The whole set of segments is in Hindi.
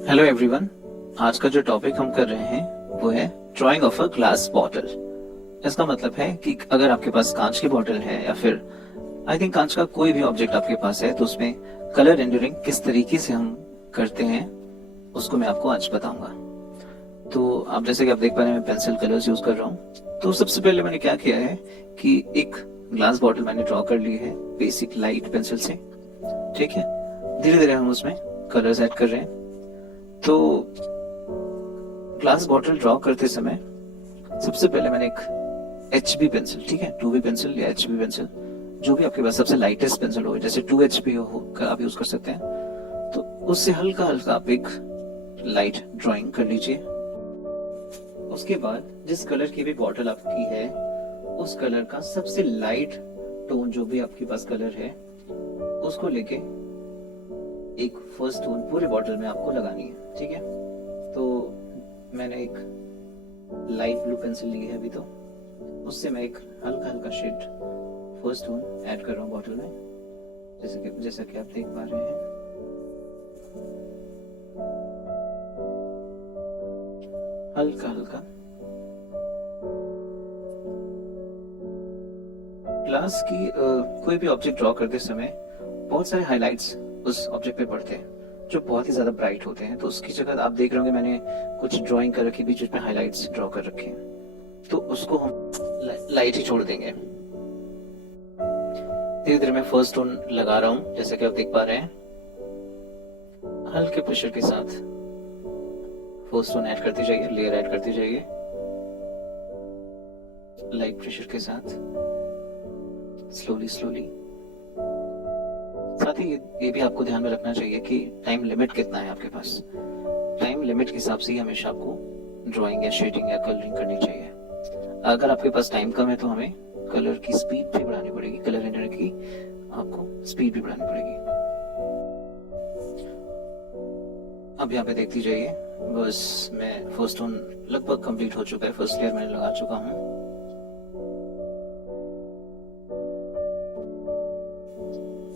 Hello everyone. आज का जो टॉपिक हम कर रहे हैं वो है drying of a glass bottle. इसका मतलब है कि अगर आपके पास कांच की बॉटल है या फिर आई थिंक कांच का कोई भी ऑब्जेक्ट आपके पास है तो उसमें कलर रेंडरिंग किस तरीके से हम करते हैं उसको मैं आपको आज बताऊंगा। तो आप जैसे कि आप देख पा रहे हैं मैं पेंसिल कलर्स यूज कर रहा हूँ। तो सबसे पहले मैंने क्या किया है कि एक ग्लास बॉटल मैंने ड्रॉ कर ली है बेसिक लाइट पेंसिल से। ठीक है, धीरे धीरे हम उसमें कलर्स ऐड कर रहे हैं। तो ग्लास बॉटल ड्रॉ करते समय सबसे पहले मैंने एक HB पेंसिल, ठीक है, 2B पेंसिल या HB पेंसिल, जो भी आपके पास सबसे लाइटेस्ट पेंसिल हो, जैसे 2HB हो का आप यूज कर सकते हैं। तो उससे हल्का हल्का आप एक लाइट ड्राइंग कर लीजिए। उसके बाद जिस कलर की भी बॉटल आपकी है उस कलर का सबसे लाइट टोन जो भी आपके पास कलर है उसको लेके एक फर्स्ट टोन पूरे बॉटल में आपको लगानी है। ठीक है, तो मैंने एक लाइट ब्लू पेंसिल ली है अभी, तो उससे मैं एक हल्का हल्का शेड फर्स्ट टोन ऐड कर रहा हूँ बॉटल में, जैसा कि आप देख पा रहे हैं। हल्का हल्का ग्लास की कोई भी ऑब्जेक्ट ड्रॉ करते समय बहुत सारे हाइलाइट्स उस ऑब्जेक्ट पे पड़ते हैं जो बहुत ही ज्यादा ब्राइट होते हैं। तो उसकी जगह आप देख रहे होंगे मैंने कुछ ड्राइंग कर रखी, बीच में हाइलाइट्स ड्रॉ कर रखे हैं, तो उसको हम लाइट ही छोड़ देंगे। धीरे धीरे मैं फर्स्ट टोन लगा रहा हूं, जैसे कि आप देख पा रहे हैं। हल्के प्रेशर के साथ फर्स्ट टोन ऐड करते जाइए, लेयर ऐड करते जाइए लाइट प्रेशर के साथ, स्लोली स्लोली। साथ ही ये भी आपको ध्यान में रखना चाहिए कि टाइम लिमिट कितना है आपके पास। टाइम लिमिट के हिसाब से ही हमेशा आपको ड्राइंग या शेडिंग या कलरिंग करनी चाहिए। अगर आपके पास टाइम कम है तो हमें कलर की स्पीड भी बढ़ानी पड़ेगी, कलर रेंडर की आपको स्पीड भी बढ़ानी पड़ेगी। अब यहाँ पे देखती जाइए, बस मैं फर्स्ट टोन लगभग कंप्लीट हो चुका है, फर्स्ट लेयर मैंने लगा चुका हूँ।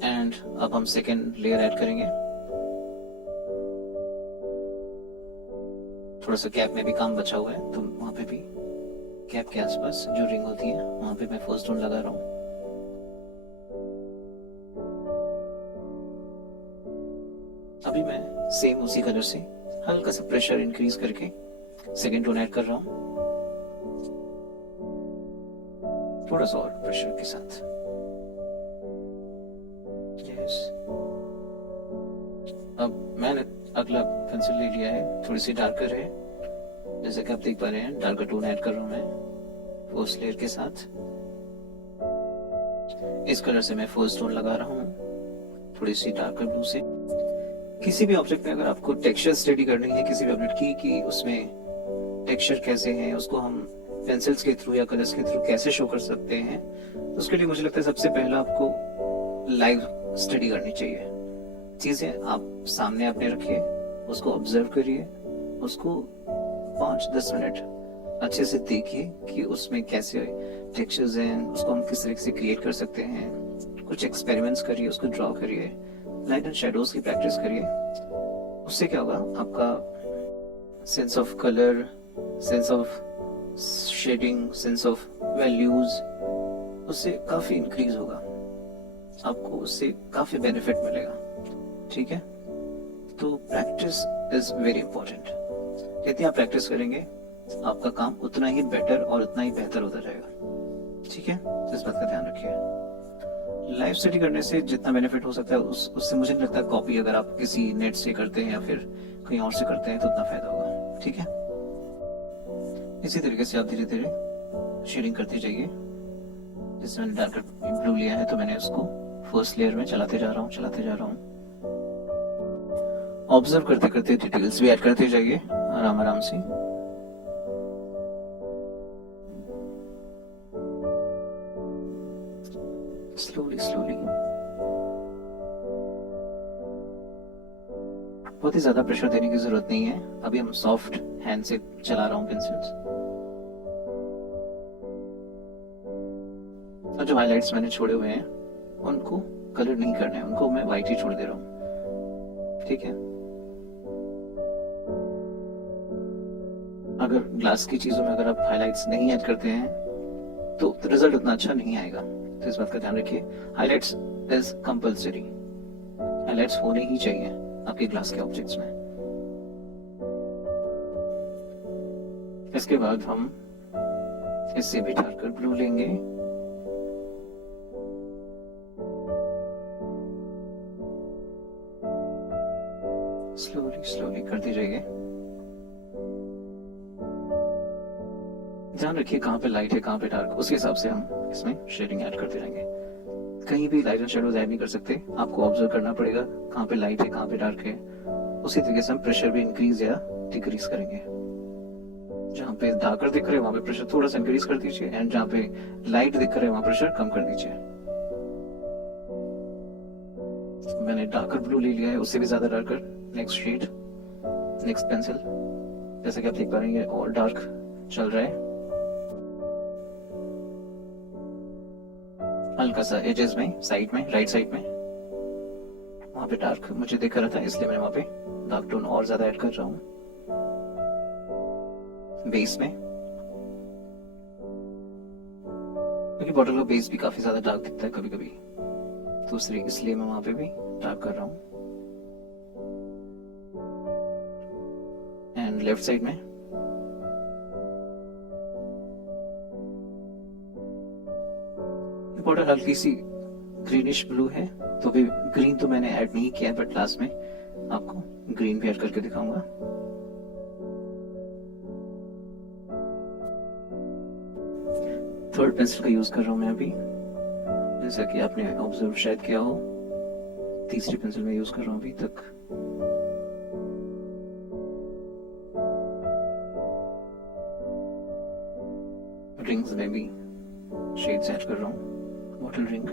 एंड अब हम सेकेंड लेयर ऐड करेंगे। थोड़ा सा गैप में भी काम बचा हुआ है तो वहां पे भी गैप के आसपास जो रिंग होती है वहां पे मैं फर्स्ट टोन लगा रहा हूँ। अभी मैं सेम उसी कलर से हल्का सा प्रेशर इंक्रीज करके सेकेंड टोन ऐड कर रहा हूँ, थोड़ा सा और प्रेशर के साथ। यस, अब मैंने अगला पेंसिल ले लिया है, थोड़ी सी डार्कर है, जैसे कि आप देख पा रहे हैं। डार्कर टोन ऐड कर रहा हूँ मैं फर्स्ट लेयर के साथ। इस कलर से मैं फर्स्ट टोन लगा रहा हूँ थोड़ी सी डार्कर ब्लू से। किसी भी ऑब्जेक्ट में अगर आपको टेक्सचर स्टडी करनी है किसी भी ऑब्जेक्ट की कि उसमें टेक्सचर कैसे है, उसको हम पेंसिल्स के थ्रू या कलर्स के थ्रू कैसे शो कर सकते हैं, तो उसके लिए मुझे लगता है सबसे पहला आपको लाइव स्टडी करनी चाहिए। चीजें आप सामने आपने रखिए, उसको ऑब्जर्व करिए, उसको 5-10 मिनट अच्छे से देखिए कि उसमें कैसे टेक्सचर्स हैं, उसको हम किस तरीके से क्रिएट कर सकते हैं। कुछ एक्सपेरिमेंट्स करिए, उसको ड्रॉ करिए, लाइट एंड शेडोज की प्रैक्टिस करिए। उससे क्या होगा, आपका sense of colour, sense of shading, sense of values उससे काफी इंक्रीज होगा, आपको उससे काफी बेनिफिट मिलेगा। ठीक है, तो प्रैक्टिस इज वेरी इंपॉर्टेंट। जितनी आप प्रैक्टिस करेंगे आपका काम उतना ही बेटर और उतना ही बेहतर होता जाएगा। ठीक है, इस बात का ध्यान रखिए। लाइव स्टडी करने से जितना बेनिफिट हो सकता है उससे मुझे नहीं लगता कॉपी अगर आप किसी नेट से करते हैं या फिर कहीं और से करते हैं तो उतना फायदा होगा। ठीक है, इसी तरीके से आप धीरे धीरे शेडिंग करते जाइए। जैसे मैंने डार्कर ब्लू लिया है तो मैंने उसको फर्स्ट लेयर में चलाते जा रहा हूँ। ऑब्जर्व करते करते डिटेल्स भी ऐड करते जाइए आराम आराम से। स्लोली स्लोली, बहुत ही ज्यादा प्रेशर देने की जरूरत नहीं है। अभी हम सॉफ्ट हैंड से चला रहा हूँ पेंसिल्स। और जो हाइलाइट्स मैंने छोड़े हुए हैं उनको कलर नहीं करना है, उनको मैं व्हाइट ही छोड़ दे रहा हूँ। ठीक है, अगर ग्लास की चीज़ों में अगर आप हाइलाइट्स नहीं ऐड करते हैं तो रिजल्ट उतना अच्छा नहीं आएगा। तो इस बात का ध्यान रखिए, हाइलाइट्स इज कंपल्सरी, हाइलाइट्स होने ही चाहिए आपके ग्लास के ऑब्जेक्ट्स में। इसके बाद हम इससे भी डार्कर ब्लू लेंगे, स्लोली स्लोली करते जाइए। ध्यान रखिए कहाँ पे लाइट है कहाँ पे डार्क, उसके हिसाब से हम इसमें शेडिंग ऐड करते रहेंगे। कहीं भी लाइट एंड शेडोज ऐड नहीं कर सकते, आपको ऑब्जर्व करना पड़ेगा कहाँ पे लाइट है कहाँ पे डार्क है। उसी तरीके से हम प्रेशर भी इंक्रीज या डिक्रीज करेंगे। जहाँ पे डार्कर दिख रहे हैं वहां पे प्रेशर थोड़ा सा इंक्रीज कर दीजिए, एंड जहाँ पे लाइट दिख रहे हैं वहां प्रेशर कम कर दीजिए। मैंने डार्कर ब्लू ले लिया है, उससे भी ज्यादा darker. Next shade, next pencil, जैसे कि आप देख पा रहे हैं और डार्क चल रहा है। हल्का सा एजेस में, साइड में, राइट साइड में, वहां पे डार्क मुझे दिख रहा था, इसलिए मैं वहां पे डार्क टोन और ज्यादा ऐड कर रहा हूँ। बेस में, क्योंकि बॉटल का बेस भी काफी ज्यादा डार्क दिखता है कभी कभी, तो इसलिए मैं वहां पे भी डार्क कर रहा हूँ। एंड लेफ्ट साइड में बॉर्डर हल्की सी ग्रीनिश ब्लू है, तो भी ग्रीन तो मैंने ऐड नहीं किया, बट लास्ट में आपको ग्रीन भी ऐड करके दिखाऊंगा। थर्ड पेंसिल का यूज कर रहा हूं मैं अभी, जैसा कि आपने ऑब्जर्व शायद किया हो। तीसरी पेंसिल में यूज कर रहा हूं अभी तक। रिंग्स में भी शेड्स ऐड कर रहा हूं, बॉटल रिंग।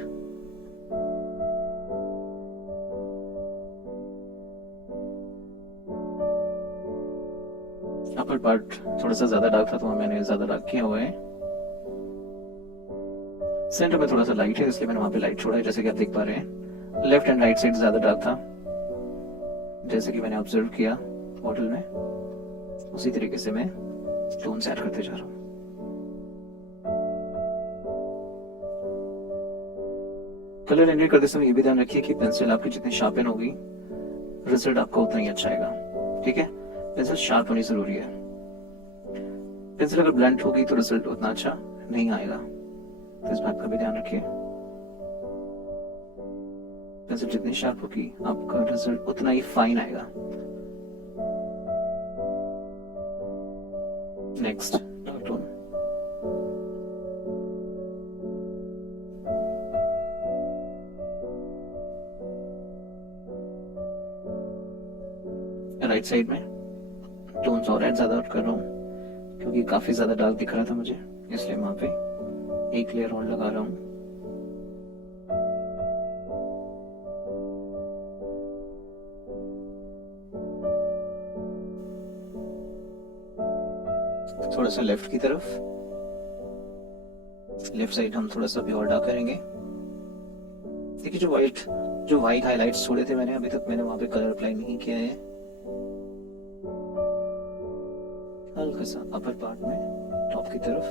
अपर पार्ट थोड़ा सा ज्यादा डार्क था तो मैंने ज्यादा डार्क किया हुआ है। सेंटर में थोड़ा सा लाइट है, इसलिए मैंने वहां पे लाइट छोड़ा है, जैसे कि आप देख पा रहे हैं। लेफ्ट एंड राइट साइड ज्यादा डार्क था, जैसे कि मैंने ऑब्जर्व किया बॉटल में। उसी तरीके से मैं टोन ऐड करते जा रहा हूँ। कलर एंड करते समय ये भी ध्यान रखिए कि पेंसिल आपकी जितनी शार्पन होगी रिजल्ट आपका उतना ही अच्छा आएगा। ठीक है, पेंसिल शार्प होनी जरूरी है। पेंसिल अगर ब्लंट होगी तो रिजल्ट उतना अच्छा नहीं आएगा, तो इस बात का भी ध्यान रखिए। पेंसिल जितनी शार्प होगी आपका रिजल्ट उतना ही फाइन आएगा। Next dark tone, right side में टोन्स और ऐड ज्यादा कर रहा हूँ, क्योंकि काफी ज्यादा डार्क दिख रहा था मुझे, इसलिए वहां पे एक लेयर और लगा रहा हूँ। थोड़ा सा लेफ्ट की तरफ, लेफ्ट साइड हम थोड़ा सा भी और डार्क करेंगे। देखिए जो व्हाइट हाइलाइट्स छोड़े थे मैंने, अभी तक मैंने वहां पे कलर अप्लाई नहीं किया है। हल्का सा अपर पार्ट में, टॉप की तरफ।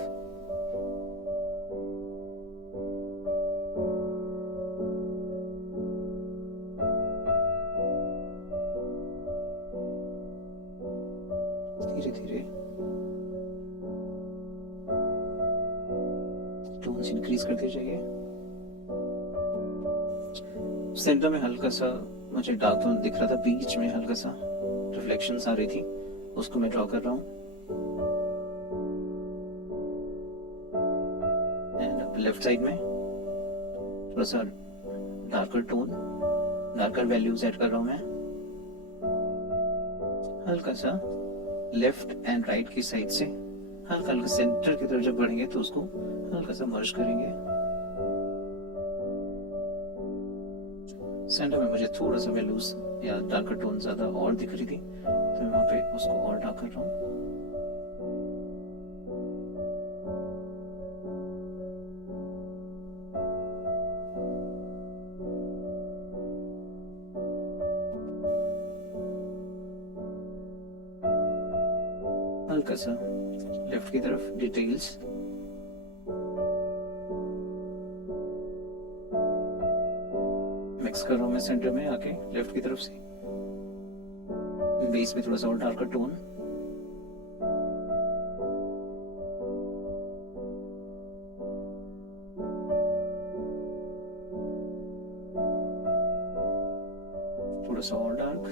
धीरे धीरे टोन्स इंक्रीज करते जाइए। सेंटर में हल्का सा मुझे डार्क टोन दिख रहा था, बीच में हल्का सा रिफ्लेक्शंस आ रही थी, उसको मैं ड्रॉ कर रहा हूँ। एंड लेफ्ट साइड में थोड़ा सा darker tone, darker values add कर रहा हूँ मैं। हल्का सा लेफ्ट एंड राइट की साइड से हल्का हल्का सेंटर की तरफ जब बढ़ेंगे तो उसको हल्का सा मर्ज करेंगे। सेंटर में मुझे थोड़ा सा वैल्यूज या डार्कर टोन ज्यादा और दिख रही थी, तो मैं वहां पे उसको और डार्क कर रहा हूँ। हल्का सा लेफ्ट की तरफ डिटेल्स, मिक्स कर रहा हूँ मैं सेंटर में आके लेफ्ट की तरफ से। बेस में थोड़ा सा और डार्कर टोन, थोड़ा सा और डार्क,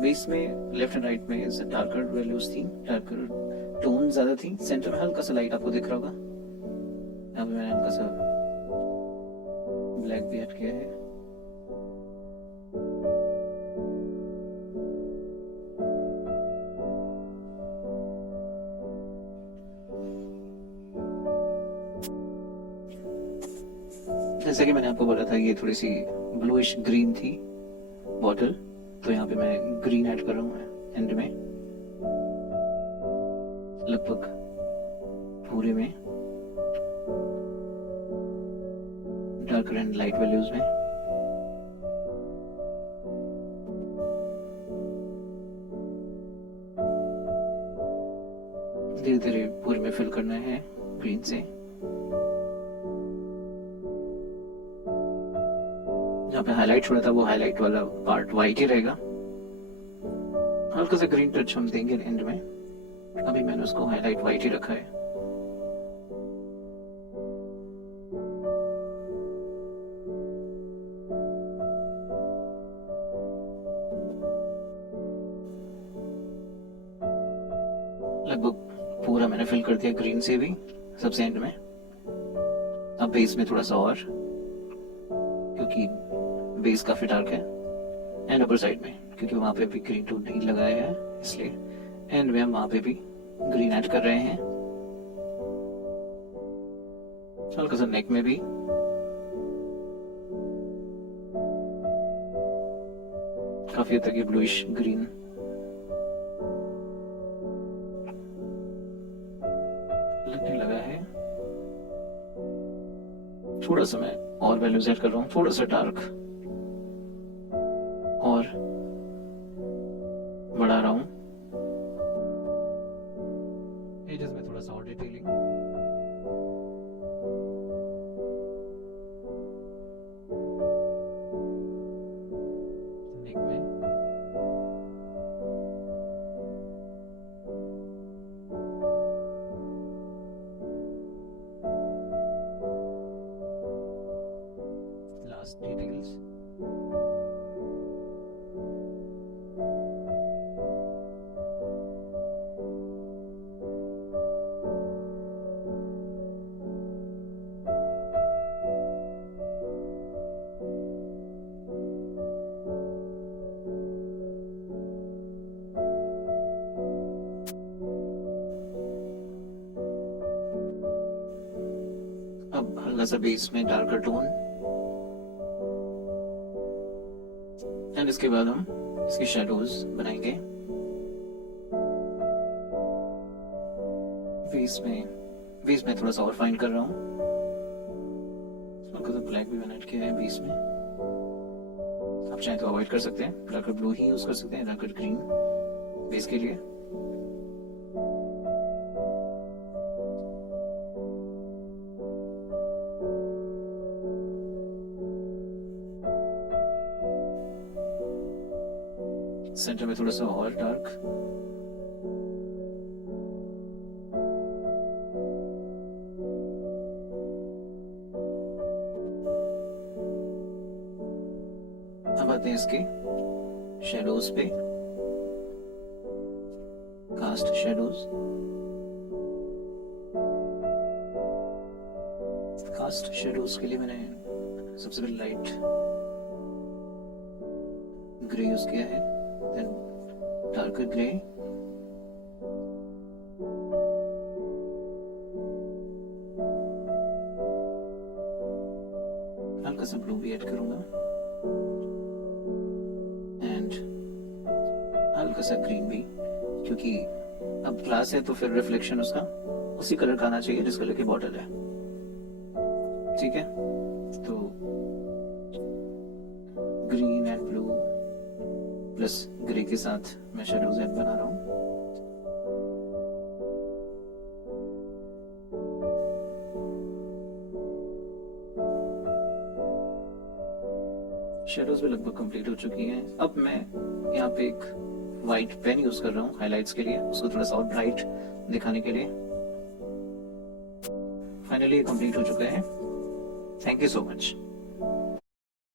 बेस में लेफ्ट एंड राइट में डार्कर वैल्यूज थी, डार्कर टोन ज्यादा थी। सेंटर में हल्का सा लाइट आपको दिख रहा होगा, यहाँ पे मैंने हल्का सा ब्लैक भी ऐड किया है। जैसे कि मैंने आपको बोला था ये थोड़ी सी ब्लूइश ग्रीन थी बॉटल, तो यहाँ पे मैं ग्रीन ऐड कर रहा हूँ एंड में, लगभग पूरे में डार्कर एंड लाइट वैल्यूज में। धीरे धीरे पूरे में फिल करना है ग्रीन से। जहाँ पे हाईलाइट छोड़ा था वो हाईलाइट वाला पार्ट वाइट ही रहेगा, हल्का सा ग्रीन टच हम देंगे एंड में। अभी मैंने उसको हाईलाइट वाइट ही रखा है। लगभग पूरा मैंने फिल कर दिया ग्रीन से भी सबसे एंड में। अब बेस में थोड़ा सा और, क्योंकि बेस काफी डार्क है, एंड अपर साइड में क्योंकि वहां पे भी ग्रीन टोन नहीं लगाया है इसलिए एंड में हम वहां पे भी ग्रीन ऐड कर रहे हैं। हल्का सा नेक में भी, काफी हद तक ये ब्लूइश ग्रीन लगने लगा है। थोड़ा सा मैं और वैल्यूज ऐड कर रहा हूँ, थोड़ा सा डार्क और बढ़ा रहा हूँ एजेस में, थोड़ा सा और डिटेलिंग। नेक में लास्ट डिटेल्स, अब हल्का सा बेस में डार्कर टोन एंड इसके बाद हम इसकी शैडोज बनाएंगे। बेस में थोड़ा सा और फाइन कर रहा हूँ, हल्का सा ब्लैक भी मैंने ऐड किया है बेस में। आप चाहें तो अवॉइड कर सकते हैं, डार्कर ब्लू ही यूज कर सकते हैं, डार्कर ग्रीन बेस के लिए। सेंटर में थोड़ा सा और डार्क, अब आते हैं इसके शैडोज पे, कास्ट शैडोज। कास्ट शैडोज के लिए मैंने सबसे पहले लाइट ग्रे यूज किया है, देन डार्कर ग्रे, हल्का सा ब्लू भी ऐड करूंगा एंड हल्का सा ग्रीन भी, क्योंकि अब ग्लास है तो फिर रिफ्लेक्शन उसका उसी कलर का आना चाहिए जिस कलर की बॉटल है, ठीक है। तो green and blue plus grey के साथ मैं शेडोज बना रहा हूँ। शेडोज भी लगभग कंप्लीट हो चुकी हैं। अब मैं यहाँ पे एक वाइट पेन यूज कर रहा हूँ हाइलाइट्स के लिए, उसको थोड़ा सा और ब्राइट दिखाने के लिए। फाइनली कंप्लीट हो चुका है। Thank you so much.